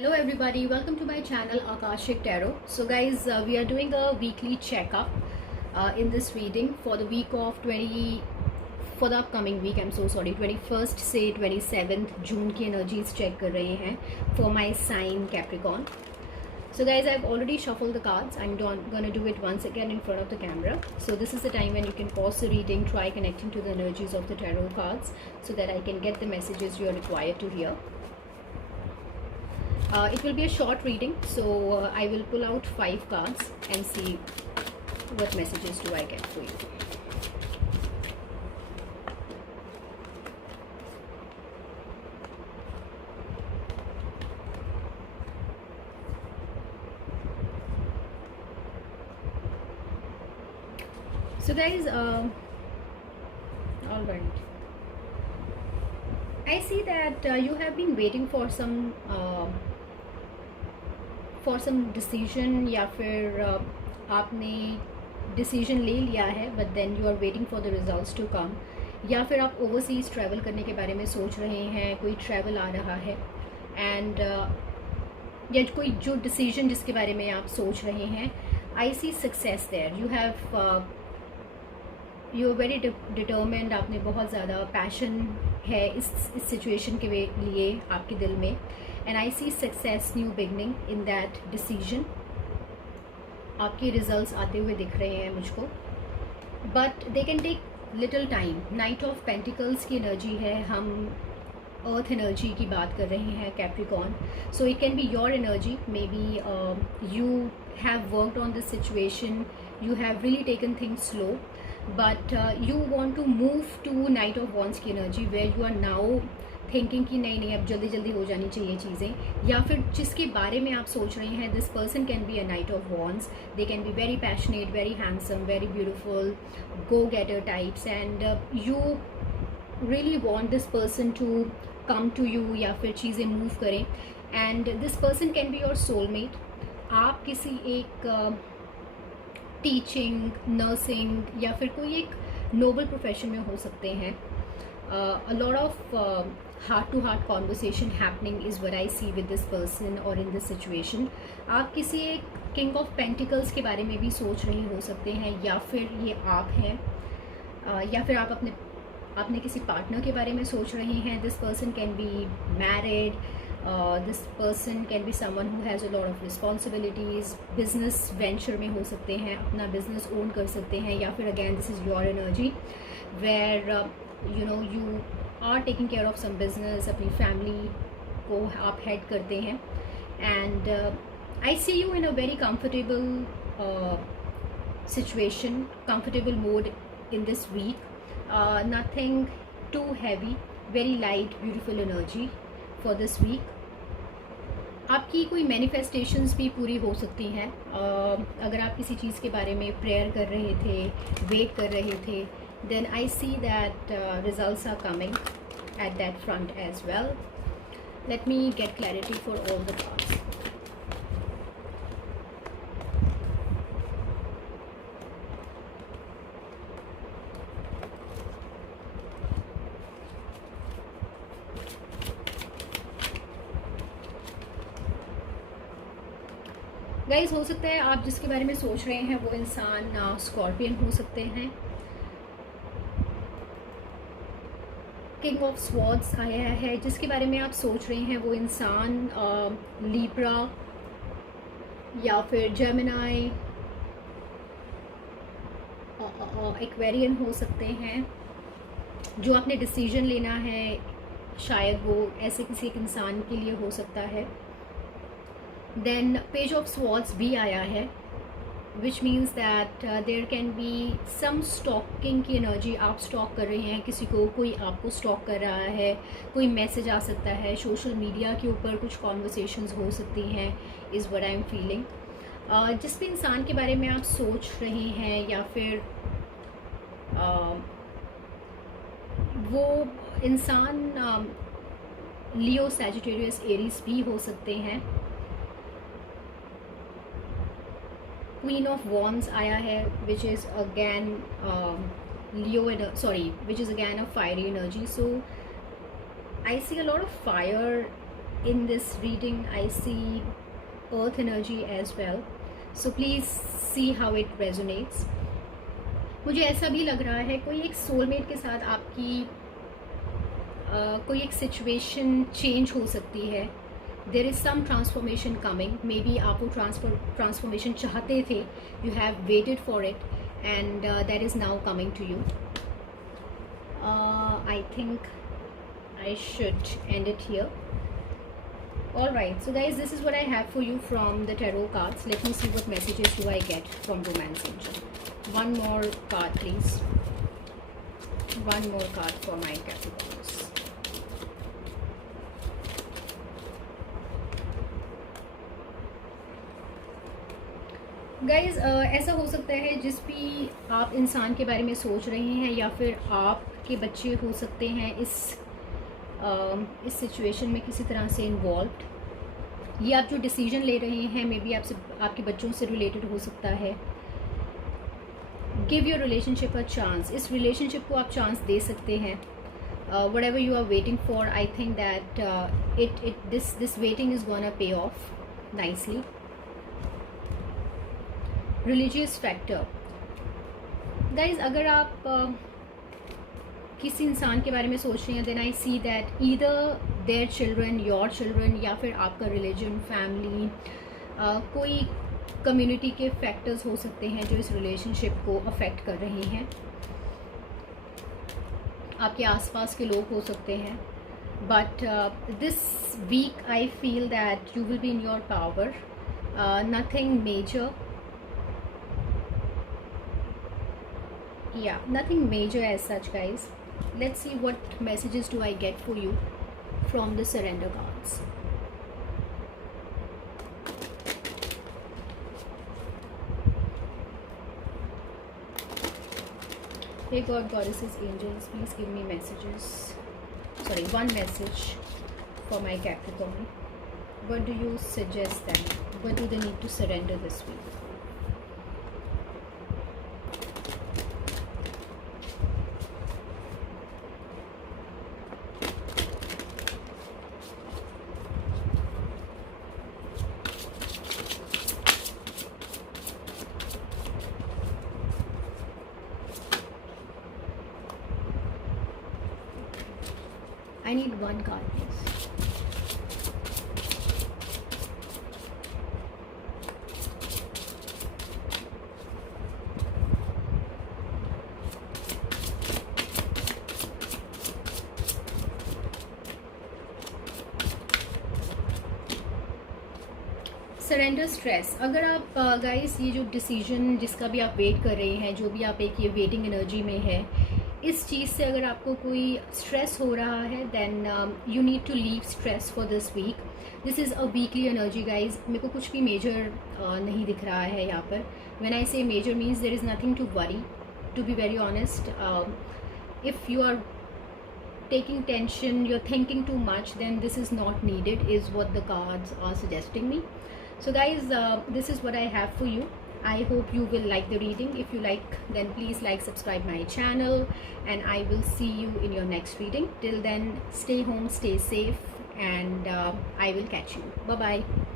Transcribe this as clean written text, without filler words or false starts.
Hello everybody, welcome to my channel Akashic Tarot. So guys, we are doing a weekly checkup in this reading for the week of for the upcoming week. I'm so sorry, 21st से 27th जून की energies check कर रहे हैं for my sign Capricorn. So guys, I've already shuffled the cards. I'm gonna do it once again in front of the camera. So this is the time when you can pause the reading, try connecting to the energies of the tarot cards so that I can get the messages you are required to hear. It will be a short reading, so I will pull out 5 cards and see what messages do I get for you. So guys, all right. I see that you have been waiting for some decision या फिर आपने decision ले लिया है but then you are waiting for the results to come, या फिर आप overseas travel करने के बारे में सोच रहे हैं, कोई ट्रैवल आ रहा है एंड या कोई जो डिसीजन जिसके बारे में आप सोच रहे हैं, I see success there. You are very determined. आपने बहुत ज़्यादा पैशन है इस सिचुएशन के लिए आपके दिल में. And I see success, new beginning in that decision. आपके results आते हुए दिख रहे हैं मुझको, but they can take little time. Knight of Pentacles की energy है, हम Earth energy की बात कर रहे हैं Capricorn. So it can be your energy. Maybe you have worked on this situation. You have really taken things slow, but you want to move to Knight of Wands की energy where you are now thinking कि नहीं अब जल्दी जल्दी हो जानी चाहिए चीज़ें, या फिर जिसके बारे में आप सोच रहे हैं, this person can be a knight of wands. They can be very passionate, very handsome, very beautiful, go getter types, and you really want this person to come to you, या फिर चीज़ें मूव करें. And this person can be your soulmate. आप किसी एक teaching, nursing या फिर कोई एक नोबल प्रोफेशन में हो सकते हैं. A lot of heart-to-heart conversation happening is what I see with this person or in this situation. आप किसी एक King of Pentacles के बारे में भी सोच रहे हो सकते हैं, या फिर ये आप हैं, या फिर आप अपने किसी पार्टनर के बारे में सोच रहे हैं. This person can be married. This person can be someone who has a lot of responsibilities. Business venture में हो सकते हैं, अपना business own कर सकते हैं, या फिर again this is your energy where you are taking care of some business. अपनी family को आप head करते हैं, and I see you in a very comfortable situation, comfortable mode in this week. Nothing too heavy, very light, beautiful energy for this week. आपकी कोई मैनिफेस्टेशंस भी पूरी हो सकती हैं. अगर आप किसी चीज़ के बारे में प्रेयर कर रहे थे, वेट कर रहे थे, then I see that results are coming at that front as well. Let me get clarity for all the cards. Guys, हो सकता है आप जिसके बारे में सोच रहे हैं वो इंसान स्कॉर्पियन हो सकते हैं. किंग ऑफ स्वॉर्ड्स आया है. जिसके बारे में आप सोच रहे हैं वो इंसान लीब्रा या फिर जेमिनाई, एक्वेरियन हो सकते हैं. जो आपने डिसीजन लेना है शायद वो ऐसे किसी एक इंसान के लिए हो सकता है. देन पेज ऑफ स्वॉर्ड्स भी आया है, which means that there can be some stalking की एनर्जी. आप स्टॉक कर रहे हैं किसी को, कोई आपको स्टॉक कर रहा है, कोई मैसेज आ सकता है, सोशल मीडिया के ऊपर कुछ कॉन्वर्सेशंस हो सकती हैं, is what I am feeling. जिस भी इंसान के बारे में आप सोच रहे हैं, या फिर वो इंसान लियो, सैजिटेरियस, एरीज भी हो सकते हैं. Queen of Wands आया है, which is again which is again a fiery energy. So I see a lot of fire in this reading I see earth energy as well, so please see how it resonates. मुझे ऐसा भी लग रहा है कोई एक सोलमेट के साथ आपकी कोई एक सिचुएशन चेंज हो सकती है. There is some transformation coming. Maybe आप वो ट्रांसफॉर्मेशन चाहते थे, you have waited for it and that is now coming to you. I think I should end it here. Alright, so guys, this is what I have for you from the tarot cards. Let me see what messages do I get from Romance Angel. One more card, please. One more card for my Capricorns. Guys ऐसा हो सकता है जिस भी आप इंसान के बारे में सोच रहे हैं या फिर आपके बच्चे हो सकते हैं इस सिचुएशन में किसी तरह से इन्वॉल्व्ड. ये आप जो डिसीजन ले रहे हैं मे बी आपसे आपके बच्चों से रिलेटेड हो सकता है. Give your relationship a chance. इस रिलेशनशिप को आप चांस दे सकते हैं. Whatever you are waiting for, I think that this waiting is gonna pay off nicely. Religious factor. Guys अगर आप किसी इंसान के बारे में सोच रहे हैं, then I see that either their children, your children, या फिर आपका रिलीजन, फैमिली, कोई कम्युनिटी के फैक्टर्स हो सकते हैं जो इस रिलेशनशिप को अफेक्ट कर रहे हैं. आपके आसपास के लोग हो सकते हैं. But this week I feel that you will be in your power. Nothing major. Yeah, nothing major as such, guys. Let's see what messages do I get for you from the surrender cards. Hey God, goddesses, angels, please give me messages. Sorry, one message for my Capricorn. What do you suggest them? What do they need to surrender this week? I need one card, please. Surrender stress. अगर आप गाइस ये जो डिसीजन जिसका भी आप वेट कर रहे हैं, जो भी आप एक ये वेटिंग एनर्जी में है, इस चीज़ से अगर आपको कोई स्ट्रेस हो रहा है, then you need to leave stress for this week. This is a weekly energy guys. मेरे को कुछ भी मेजर नहीं दिख रहा है यहाँ पर. When I say major means there is nothing to worry, to be very honest. If you are taking tension, you're thinking too much, then this is not needed, is what the cards are suggesting me. So guys, this is what I have for you. I hope you will like the reading. If you like, then please like, subscribe my channel, and I will see you in your next reading. Till then, stay home, stay safe, and I will catch you. Bye bye.